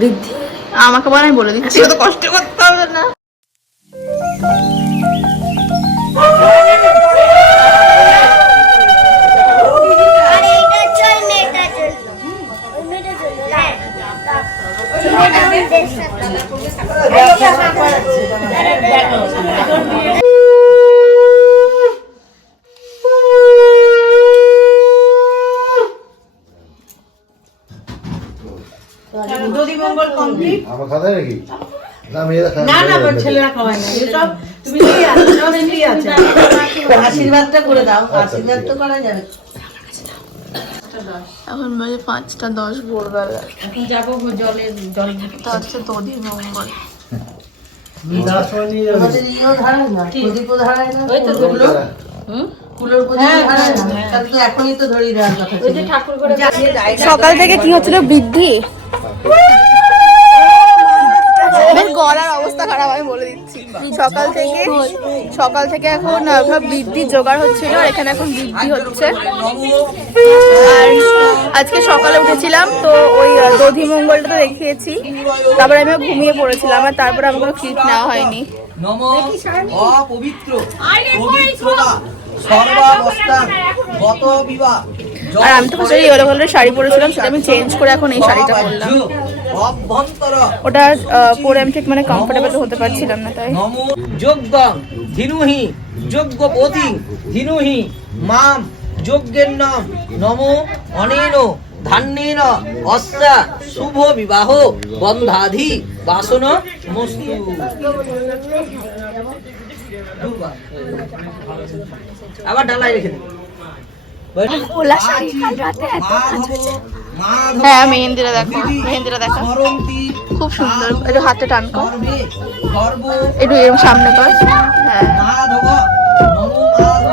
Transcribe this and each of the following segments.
বৃদ্ধি আমাকে বানাই বলে দিচ্ছি, তো কষ্ট করতে হবে না। দধিমঙ্গল কমপ্লিট। আমার খাতায় নাকি? না মেয়েরা খায় না না, ছেলেরা খাওয়ায় না। এসব তুমি কি আছে? সব ফ্রি আছে। আশীর্বাদটা করে দাও। আশীর্বাদ তো করা যাবে। এখন বাজে 5:10 ভোরবেলা। এখন যাবো জল এটা হচ্ছে দধিমঙ্গল। আমাদের ইও ধারায় না, প্রদীপও ধারায় না। ওই তো গুলো ফুলের প্রদীপ ধারায় না। তাহলে তো এখনই তো ধরিয়ে দেওয়ার কথা ছিল। ওই যে ঠাকুর ঘরে সকাল থেকে কি হচ্ছিল? বৃদ্ধি গলার অবস্থা খারাপ, আমি বলে দিচ্ছি। সকাল থেকে এখন সব বৃদ্ধির জোগাড় হচ্ছিল, আর এখানে এখন বৃদ্ধি হচ্ছে। আর আজকে সকালে উঠেছিলাম তো ওই দধিমঙ্গলটা তো দেখিয়েছি, তারপরে আমি ঘুমিয়ে পড়েছিলাম, আর তারপরে আমার কোনো ফিট নেওয়া হয়নি। আর আমি তো ফার্স্টে ইয়েলো কালারের শাড়ি পরেছিলাম, সেটা আমি চেঞ্জ করে এখন এই শাড়িটা পরলাম। ওটা পরে আমি ঠিক মানে কমফোর্টেবল হতে পারছিলাম না, তাই। যোগ্যং ধিনুহি যোগ্যপতি ধিনুহি মাম যজ্ঞের নাম নমো অনেন ধান্যেন অস্যা শুভ বিবাহ বন্ধাধি বাসন মস্তু। আবার ডালাই রেখে দিন। হ্যাঁ, মেহেন্দিটা দেখো, মেহেন্দিটা দেখো খুব সুন্দর। একটু হাতে টান কর, একটু এরকম সামনে কর। হ্যাঁ,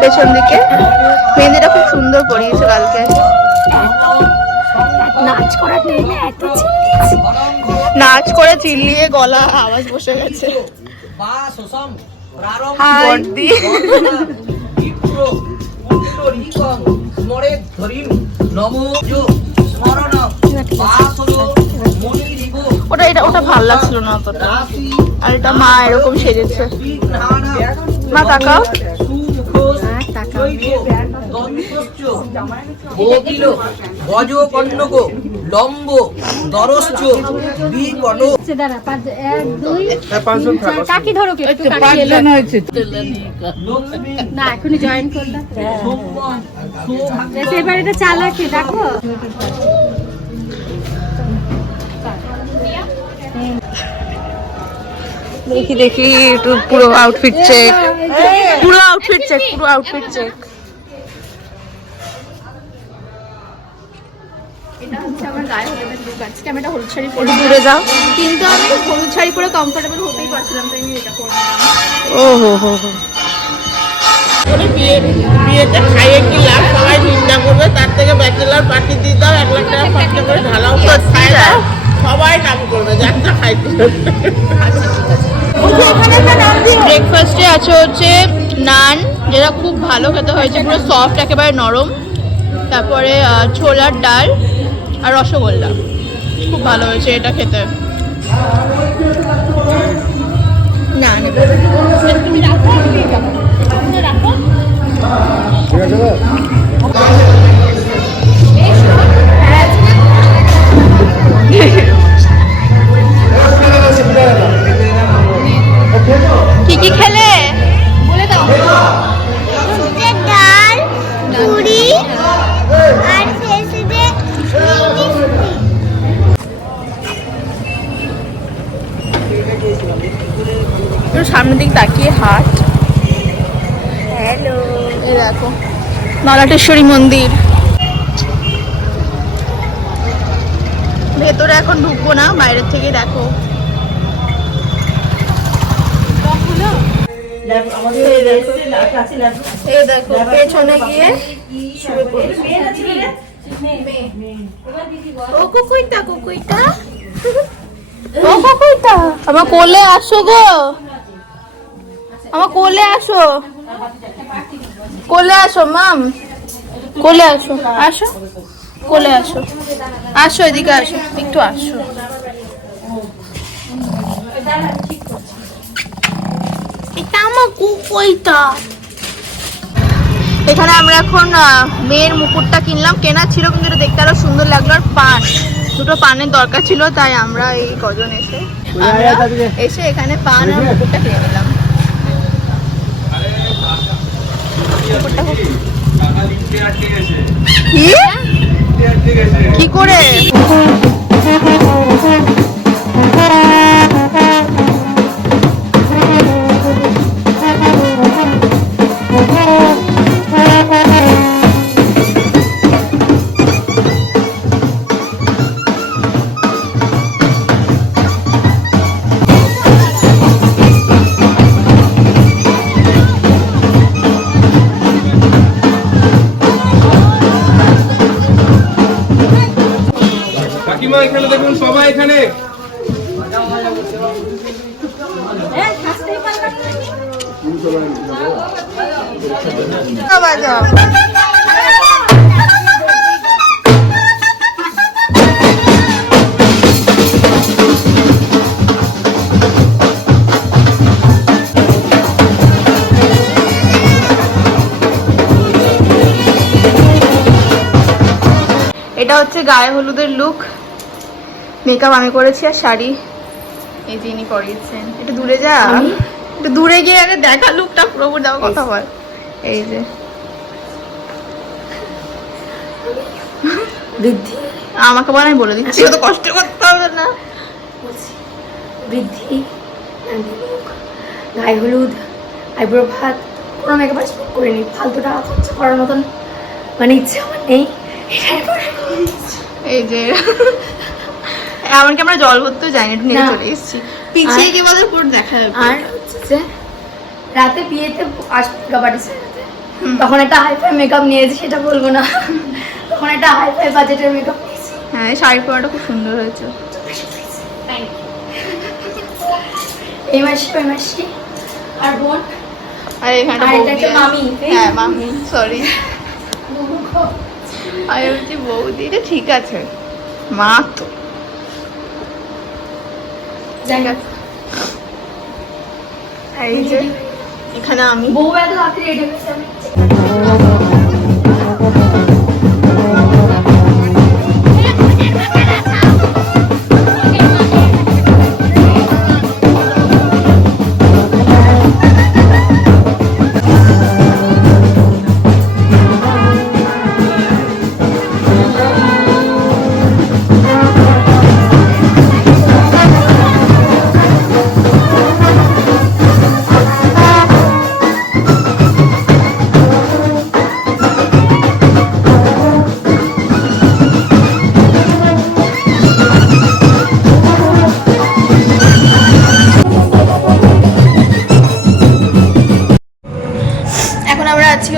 পেছন দিকে মেহেন্দিটা খুব সুন্দর করিয়েছে কালকে। নাচ করে চিল্লিয়ে গলা আওয়াজ বসে গেছে। ওটা ভাল লাগছিল না অতটা। আর এটা মা এরকম সেজেছে। মা তাকাও, লম্ব দরশ্চ বিকট কাকি ধরো না, এখনই জয়েন করলাম। এবার এটা চালাকে দেখো। দেখি দেখি একটু পুরো আউটফিট চেক, পুরো আউটফিট চেক, পুরো আউটফিট চেক। এটা হচ্ছে আমার গায়ে হলুদের লুক। আজকে আমি একটা হলুদ শাড়ি পরে দূরে যাও, কিন্তু আমি হলুদ শাড়ি পরে কমফোর্টেবল হতেই পারছিলাম, তাই আমি এটা পরে নিলাম। ও হো হো হো, বিয়েতে খাইয়ে কি লাভ? সবাই নিন্দা করবে, তার থেকে ব্যাচেলার পার্টি দিয়ে দাও, 1 লাখ টাকা খরচা করে ঢালাও খাই দাও, সবাই নাম করবে যাত্রা খাইতে। ব্রেকফাস্টে আছে হচ্ছে নান, যেটা খুব ভালো খেতে হয়েছে, পুরো সফট, একেবারে নরম। তারপরে ছোলার ডাল আর রসগোল্লা, খুব ভালো হয়েছে এটা খেতে। না তুমি রাখো, রাখো। কি কি খেলে বলে দাও। ডাল, পুরি আর শেষে একটু সামনের দিক তাকিয়ে হাট। হ্যালো, এই দেখো নলাটেশ্বরী মন্দির। ভেতরে এখন ঢুকবো না, বাইরের থেকে দেখো। এই দেখো পেছনে গিয়ে ও কুকুইটা, কুকুইটা, ও কুকুইটা, আমার কোলে আসো গো। আমার কোলে আসো, কোলে আসো মাম, কোলে আসো, আসো কোলে আসো, আসো এদিকে আসো, একটু আসো। এটা আমার কুকুরটা। এখানে আমরা এখন মেয়ের মুকুটটা কিনলাম, কেনা ছিল কিন্তু এটা দেখতে আরো সুন্দর লাগলো। আর পান, দুটো পানের দরকার ছিল, তাই আমরা এই কজন এসে এখানে পান আর মুকুটটা কিনে নিলাম। কি করে? কাকিমা এখানে দেখুন, সবাই এখানে। এটা হচ্ছে গায়ে হলুদের লুক। মেকআপ আমি করেছি আর শাড়ি এই যিনি পরিয়েছেন। একটু দূরে যা, একটু দূরে গিয়ে আগে দেখা লুকটা পুরো যাও, কথা বল। এই যে বৃদ্ধি, আমাকে বল, আমি বলে দিচ্ছি, অত কষ্ট করতে হবে না। বৃদ্ধি, গায়ে হলুদ, আইব্রো ভাত, কোনো মেকআপ আজ করিনি। ফালতু টাকা খরচা করার মতন মানে ইচ্ছে আমার নেই। এই যে এমনকি আমরা জল ভরতে যাইনি, একটু নিয়ে চলে এসেছি। পিছিয়ে কি বলে পুরো দেখা যাবে। আর হচ্ছে যে রাতে বিয়েতে আসবে মেকআপ আর্টিস্টের সাথে, তখন একটা হাইফাই মেকআপ নিয়েছি, সেটা বলবো না। তখন একটা হাইফাই বাজেটের মেকআপ নিয়েছি। হ্যাঁ, শাড়ি পরাটা খুব সুন্দর হয়েছে। এই মাসি ওই মাসি আর বোন, আর এখানে আর এটা হচ্ছে মামি। হ্যাঁ মামি, সরি আমি বলছি বৌদি। এটা ঠিক আছে, মা তো যাই হোক, এই যে এখানে আমি বউ এত রাত্রি রেডি হয়েছে।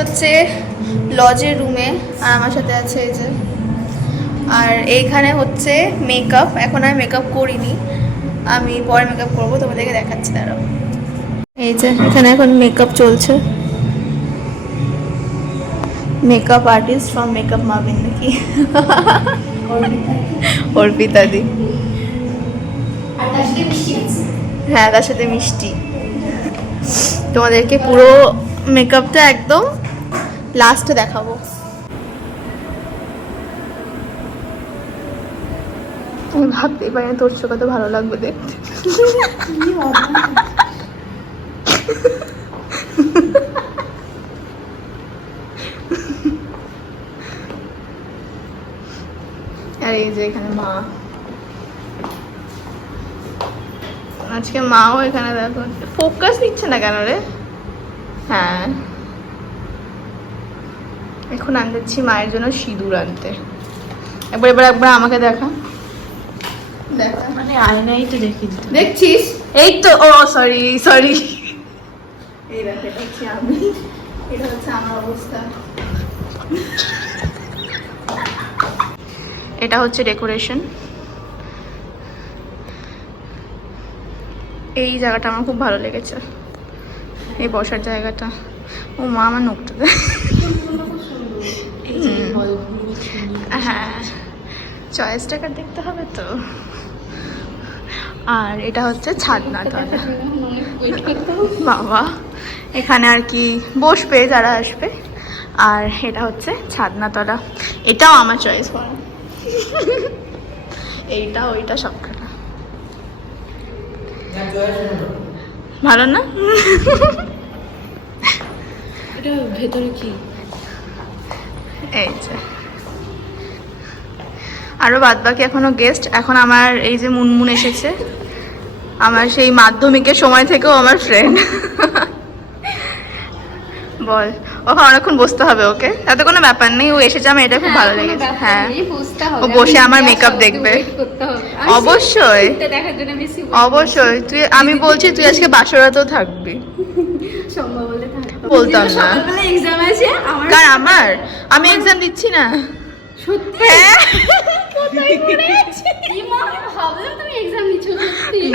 হচ্ছে লজের রুমে, আর আমার সাথে আছে এই যে। আর এইখানে হচ্ছে মেকআপ। এখন আমি মেকআপ করিনি, আমি পরে মেকআপ করবো, তোমাদেরকে দেখাচ্ছি দাঁড়াও। এই যে এখানে এখন মেকআপ চলছে। মেকআপ আর্টিস্ট ফ্রম মেকআপ মাবিন নাকি অর্পিতা দি। হ্যাঁ, তার সাথে মিষ্টি। তোমাদেরকে পুরো মেকআপটা একদম লাস্টে দেখাবো। আমি ভাবতেই পারি না তোর চোখে তো ভালো লাগবে দেখতে। আর এই যে এখানে মা, আজকে মাও এখানে দেখো। ফোকাস নিচ্ছে না কেন রে? হ্যাঁ, এখন আমি যাচ্ছি মায়ের জন্য সিঁদুর আনতে। একবার আমাকে দেখা, মানে আয়নাই তো দেখি, দেখছিস? এই তো, ও সরি এই দেখো, এটা হচ্ছে আমি, এটা হচ্ছে আমার অবস্থা। এটা হচ্ছে ডেকোরেশন। এই জায়গাটা আমার খুব ভালো লেগেছে। এই বসার জায়গাটা। ও মা আমার নোকটা দেয়। হ্যাঁ, চয়েসটাকে দেখতে হবে তো। আর এটা হচ্ছে ছাদনাতলা। বাবা, এখানে আর কি বসবে যারা আসবে। আর এটা হচ্ছে ছাদনাতলা, এটাও আমার চয়েস করা। এইটা ওইটা সবকটা ভালো না? এটা ভেতরে কি? এই যে আরো বাদ বাকি এখনো গেস্ট। এখন আমার এই যে মুনমুন এসেছে, আমার সেই মাধ্যমিকের সময় থেকেও আমার ফ্রেন্ড। বল, ওখানে অনেকক্ষণ বসতে হবে ওকে, তাতে কোনো ব্যাপার নেই। ও এসেছে, আমার এটা খুব ভালো লেগেছে। হ্যাঁ, ও বসে আমার মেকআপ দেখবে। অবশ্যই অবশ্যই। তুই, আমি বলছি তুই আজকে বাসরাতেও থাকবি। বলতাম না, কারণ আমি এক্সাম দিচ্ছি না। হ্যাঁ,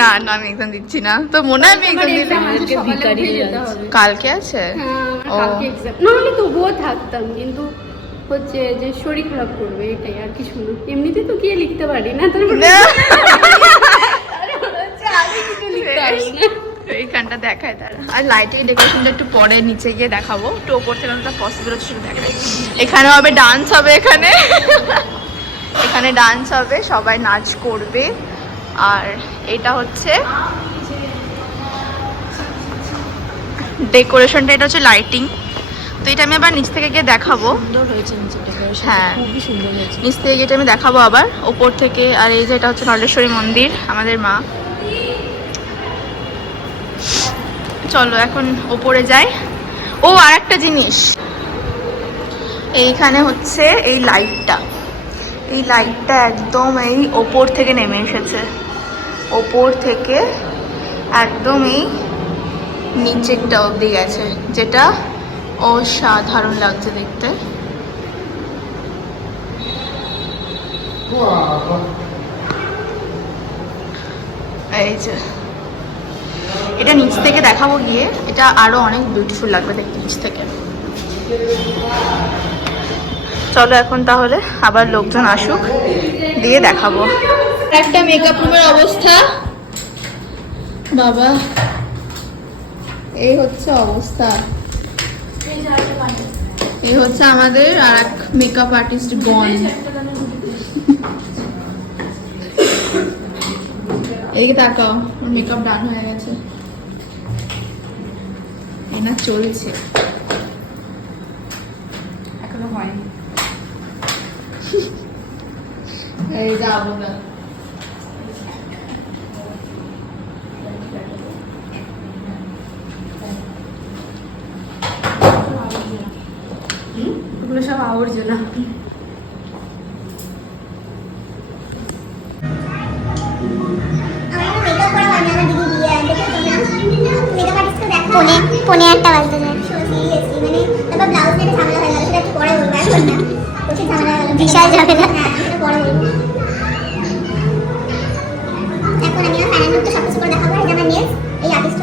না না, আমি এক্সাম দিচ্ছি না। তো মনে হয় আমি এক্সাম কালকে আছে। নাহলে তবুও থাকতাম, কিন্তু হচ্ছে যে শরীর খারাপ করবে এটাই আর কিছু না। এমনিতে তো গিয়ে লিখতে পারি না, এইখানটা দেখায় তারা। আর লাইটের ডেকোরেশনটা একটু পরে নিচে গিয়ে দেখাবো, একটু ওপর থেকে পসিবল হচ্ছে সেটা দেখাই। এখানে হবে ডান্স হবে, এখানে ডান্স হবে, সবাই নাচ করবে। আর এটা হচ্ছে ডেকোরেশনটা, এটা হচ্ছে লাইটিং। তো এটা আমি আবার নিচ থেকে গিয়ে দেখাবো। হ্যাঁ, নিচ থেকে গিয়ে আমি দেখাবো আবার ওপর থেকে। আর এই যে এটা হচ্ছে নলেশ্বরী মন্দির, আমাদের মা। চলো এখন ওপরে যাই। ও, আর একটা জিনিস, এইখানে হচ্ছে এই লাইটটা একদম এই ওপর থেকে নেমে এসেছে, ওপর থেকে একদম এই নিচেরটা অবধি গেছে, যেটা অসাধারণ লাগছে দেখতে। এই যে এটা নিচ থেকে দেখাবো গিয়ে, এটা আরো অনেক বিউটিফুল লাগবে দেখতে নিচ থেকে। চলো এখন তাহলে আবার লোকজন আসুক, দিয়ে দেখাবো। একটা মেকআপ রুমের অবস্থা বাবা, এই হচ্ছে অবস্থা। এই হচ্ছে আমাদের আর এক মেকআপ আর্টিস্ট গন। এদিকে তাকাও, ওর মেকআপ ডান হয়ে গেছে, এনা চলছে, এখনো হয়নি। এই যাবো না, ওগুলো সব আবর্জনা। পনে একটা বাজতে যায়, মানে তারপর ব্লাউজ নিয়ে ঝামেলা হয়ে গেল, সেটা একটু পরে বলবো, এখন না, প্রচুর ঝামেলা হয়ে গেল, বিশাল ঝামেলা। হ্যাঁ, সেটা পরে বলবো। এখন আমি ফাইনাল লুকটা সব কিছু করে দেখাবো। এই যে আমার নেলস, এই আর্টিস্ট